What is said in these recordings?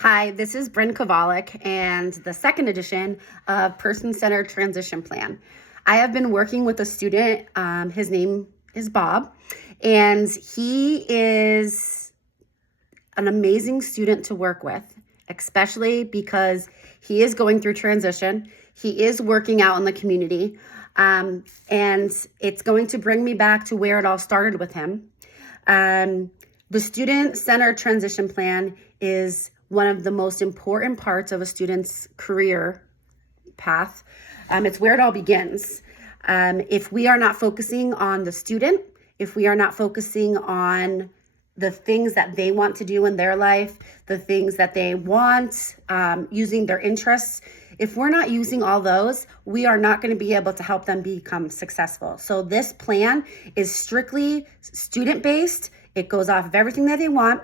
Hi, this is Bryn Kovalik and the second edition of Person-Centered Transition Plan. I have been working with a student, his name is Bob, and he is an amazing student to work with, especially because he is going through transition. He is working out in the community, and it's going to bring me back to where it all started with him. The Student-Centered Transition Plan is one of the most important parts of a student's career path. It's where it all begins. If we are not focusing on the student, if we are not focusing on the things that they want to do in their life, the things that they want, using their interests, if we're not using all those, we are not going to be able to help them become successful. So this plan is strictly student-based. It goes off of everything that they want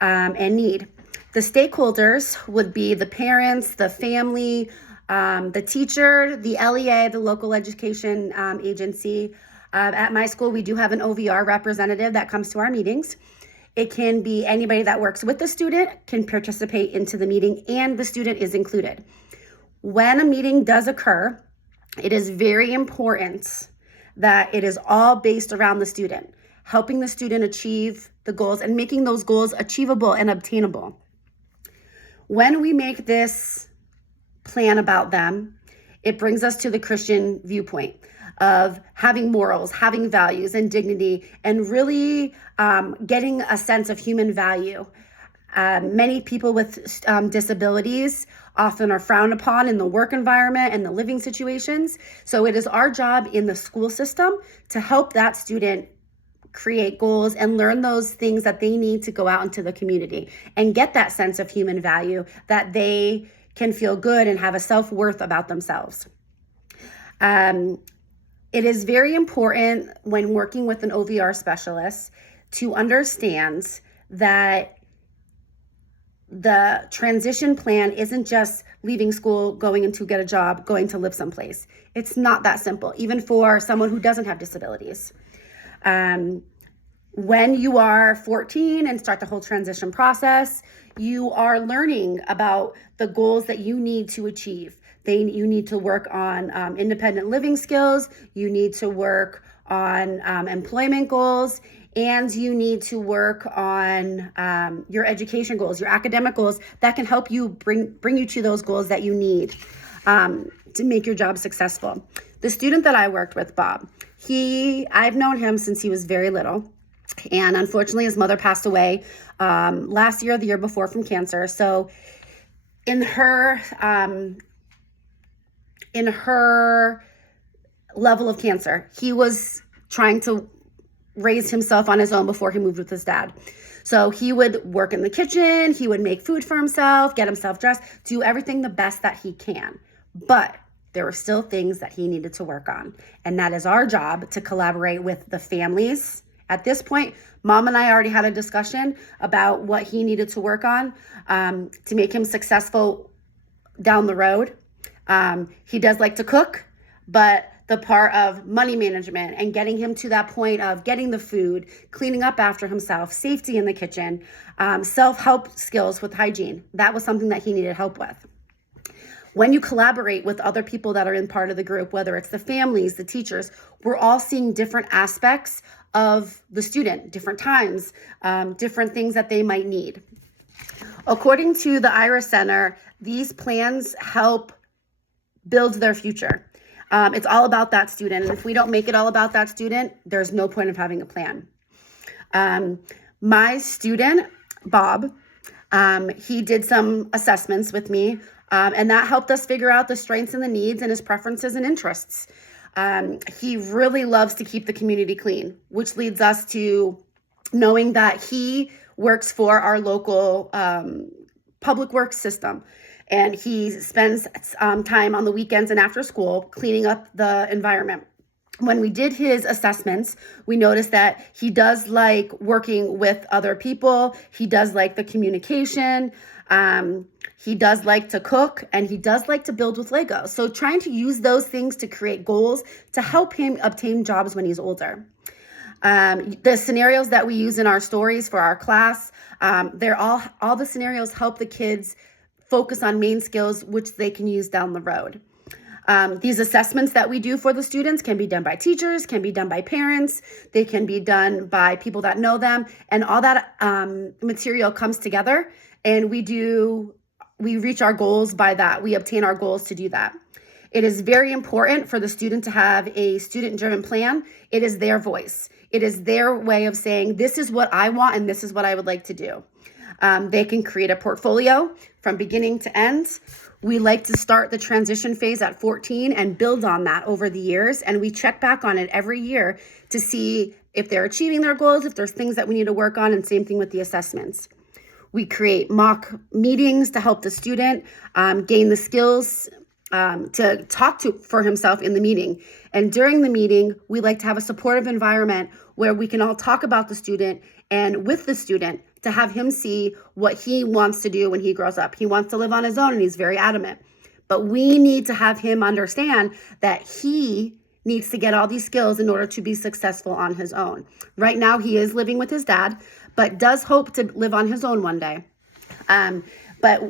and need. The stakeholders would be the parents, the family, the teacher, the LEA, the local education agency. At my school, we do have an OVR representative that comes to our meetings. It can be anybody that works with the student can participate into the meeting, and the student is included. When a meeting does occur, it is very important that it is all based around the student, helping the student achieve the goals and making those goals achievable and obtainable. When we make this plan about them, it brings us to the Christian viewpoint of having morals, having values and dignity, and really getting a sense of human value. Many people with disabilities often are frowned upon in the work environment and the living situations. So it is our job in the school system to help that student create goals and learn those things that they need to go out into the community and get that sense of human value, that they can feel good and have a self-worth about themselves. It is very important when working with an OVR specialist to understand that the transition plan isn't just leaving school, going to get a job, going to live someplace. It's not that simple, even for someone who doesn't have disabilities. When you are 14 and start the whole transition process, you are learning about the goals that you need to achieve. You need to work on independent living skills, you need to work on employment goals, and you need to work on your education goals, your academic goals that can help you bring you to those goals that you need to make your job successful. The student that I worked with, Bob, I've known him since he was very little. And unfortunately, his mother passed away last year or the year before from cancer. So in her level of cancer, he was trying to raise himself on his own before he moved with his dad. So he would work in the kitchen, he would make food for himself, get himself dressed, do everything the best that he can. But there were still things that he needed to work on. And that is our job, to collaborate with the families. At this point, Mom and I already had a discussion about what he needed to work on to make him successful down the road. He does like to cook, but the part of money management and getting him to that point of getting the food, cleaning up after himself, safety in the kitchen, self-help skills with hygiene, that was something that he needed help with. When you collaborate with other people that are in part of the group, whether it's the families, the teachers, we're all seeing different aspects of the student, different times, different things that they might need. According to the Iris Center, these plans help build their future. It's all about that student. And if we don't make it all about that student, there's no point of having a plan. My student, Bob, he did some assessments with me, and that helped us figure out the strengths and the needs and his preferences and interests. He really loves to keep the community clean, which leads us to knowing that he works for our local public works system. And he spends time on the weekends and after school cleaning up the environment. When we did his assessments, we noticed that he does like working with other people. He does like the communication. He does like to cook, and he does like to build with Lego. So trying to use those things to create goals to help him obtain jobs when he's older. The scenarios that we use in our stories for our class, they're all the scenarios help the kids focus on main skills which they can use down the road. These assessments that we do for the students can be done by teachers, can be done by parents, they can be done by people that know them, and all that material comes together, and we reach our goals by that. We obtain our goals to do that. It is very important for the student to have a student-driven plan. It is their voice. It is their way of saying, this is what I want and this is what I would like to do. They can create a portfolio from beginning to end. We like to start the transition phase at 14 and build on that over the years. And we check back on it every year to see if they're achieving their goals, if there's things that we need to work on, and same thing with the assessments. We create mock meetings to help the student gain the skills to talk for himself in the meeting. And during the meeting, we like to have a supportive environment where we can all talk about the student and with the student to have him see what he wants to do when he grows up. He wants to live on his own and he's very adamant. But we need to have him understand that he needs to get all these skills in order to be successful on his own. Right now, he is living with his dad, but does hope to live on his own one day. But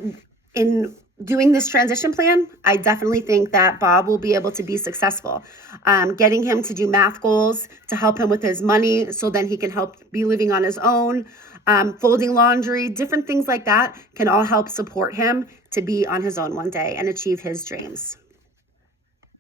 in doing this transition plan, I definitely think that Bob will be able to be successful. Getting him to do math goals to help him with his money so then he can help be living on his own. Folding laundry, different things like that can all help support him to be on his own one day and achieve his dreams.